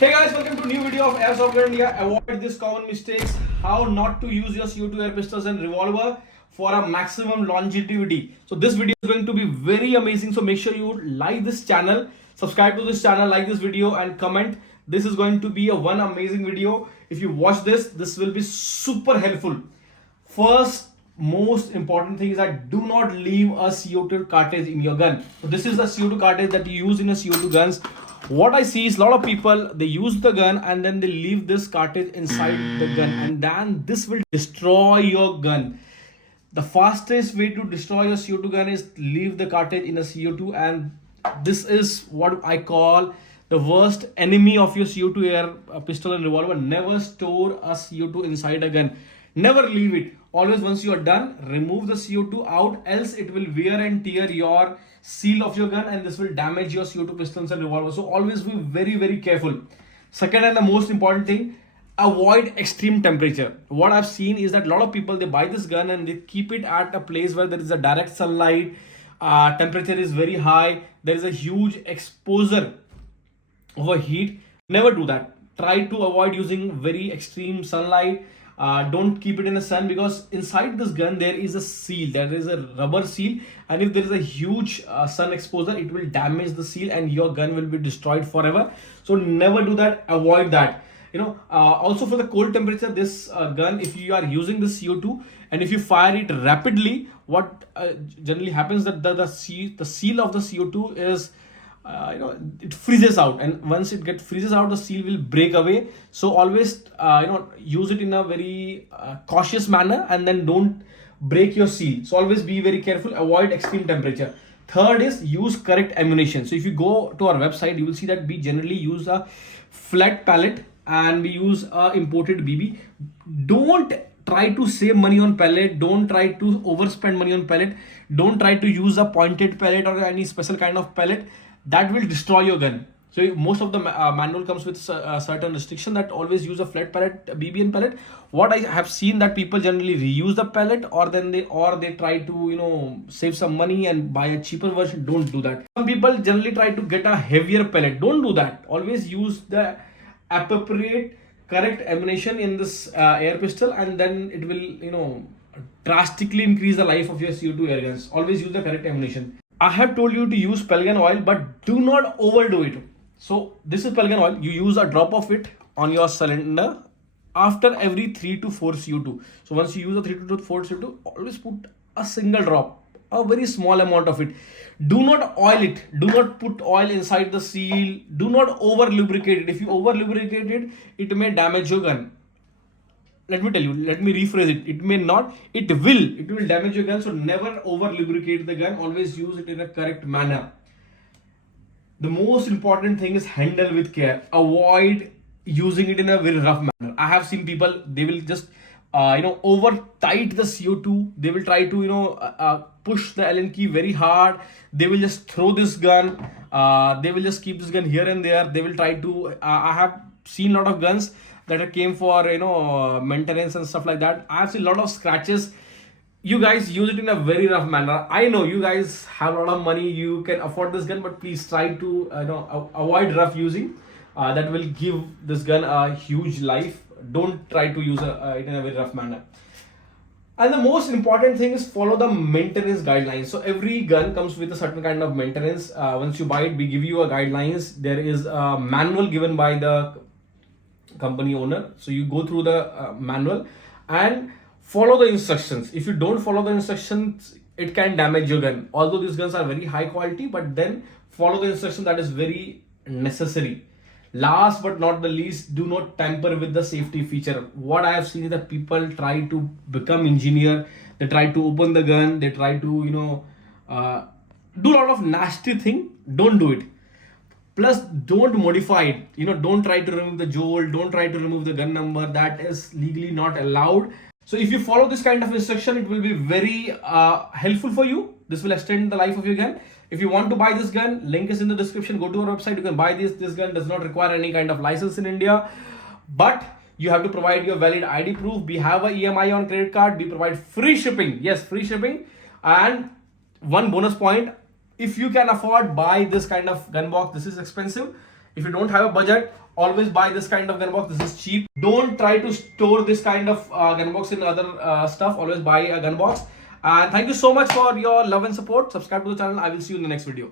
Hey guys, welcome to a new video of Airsoft India. Avoid these common mistakes. How not to use your CO2 air pistols and revolver for a maximum longevity. So this video is going to be very amazing. So make sure you like this channel, subscribe to this channel, like this video and comment. This is going to be a one amazing video. If you watch this will be super helpful. First, most important thing is that do not leave a CO2 cartridge in your gun. So this is the CO2 cartridge that you use in a CO2 guns. What I see is a lot of people, they use the gun and then they leave this cartridge inside the gun, and then this will destroy your gun. The fastest way to destroy your CO2 gun is leave the cartridge in a CO2, and this is what I call the worst enemy of your CO2 air pistol and revolver. Never store a CO2 inside a gun. Never leave it. Always, once you are done, remove the CO2 out, else it will wear and tear your seal of your gun and this will damage your CO2 pistols and revolver. So always be very, very careful. Second, and the most important thing, avoid extreme temperature. What I've seen is that a lot of people, they buy this gun and they keep it at a place where there is a direct sunlight, temperature is very high, there is a huge exposure over heat. Never do that. Try to avoid using very extreme sunlight. Don't keep it in the sun, because inside this gun there is a seal, there is a rubber seal, and if there is a huge sun exposure, it will damage the seal and your gun will be destroyed forever. So never do that. Avoid that. Also for the cold temperature, this gun, if you are using the CO2 and if you fire it rapidly, what generally happens that the seal of the CO2 is it freezes out, and once it freezes out, the seal will break away. So always use it in a very cautious manner and then don't break your seal. So always be very careful. Avoid extreme temperature. Third is use correct ammunition. So if you go to our website, you will see that we generally use a flat pellet and we use a imported BB. Don't try to save money on pellet. Don't try to overspend money on pellet. Don't try to use a pointed pellet or any special kind of pellet. That will destroy your gun. So most of the manual comes with a certain restriction that always use a flat pellet, BB and pellet. What I have seen that people generally reuse the pellet, or they try to save some money and buy a cheaper version. Don't do that. Some people generally try to get a heavier pellet. Don't do that. Always use the appropriate correct ammunition in this air pistol, and then it will drastically increase the life of your CO2 air guns. Always use the correct ammunition. I have told you to use pelgan oil, but do not overdo it. So this is pelgan oil. You use a drop of it on your cylinder after every 3 to 4 CO2. So once you use a 3 to 4 CO2, always put a single drop, a very small amount of it. Do not oil it. Do not put oil inside the seal. Do not over lubricate it. If you over lubricate it, it may damage your gun. Let me tell you, let me rephrase it. It may not, it will damage your gun. So never over lubricate the gun. Always use it in a correct manner. The most important thing is handle with care. Avoid using it in a very rough manner. I have seen people, they will just over tight the CO2. They will try to push the Allen key very hard. They will just throw this gun. They will just keep this gun here and there. They will try to I have seen a lot of guns that came for maintenance and stuff like that. I have seen a lot of scratches. You guys use it in a very rough manner. I know you guys have a lot of money, you can afford this gun, but please try to avoid rough using. That will give this gun a huge life. Don't try to use it in a very rough manner. And the most important thing is follow the maintenance guidelines. So every gun comes with a certain kind of maintenance. Once you buy it, we give you a guidelines. There is a manual given by the company owner. So you go through the manual and follow the instructions. If you don't follow the instructions, it can damage your gun. Although these guns are very high quality, but then follow the instruction, that is very necessary. Last but not the least, do not tamper with the safety feature. What I have seen is that people try to become engineer. They try to open the gun. They try to do a lot of nasty thing. Don't do it. Plus, don't modify it. Don't try to remove the jolt. Don't try to remove the gun number. That is legally not allowed. So if you follow this kind of instruction, it will be very helpful for you. This will extend the life of your gun. If you want to buy this gun, link is in the description. Go to our website. You can buy this. This gun does not require any kind of license in India, but you have to provide your valid ID proof. We have a EMI on credit card. We provide free shipping. Yes, free shipping. And one bonus point, if you can afford, buy this kind of gun box. This is expensive. If you don't have a budget, always buy this kind of gun box. This is cheap. Don't try to store this kind of gun box in other stuff. Always buy a gun box. And thank you so much for your love and support. Subscribe to the channel. I will see you in the next video.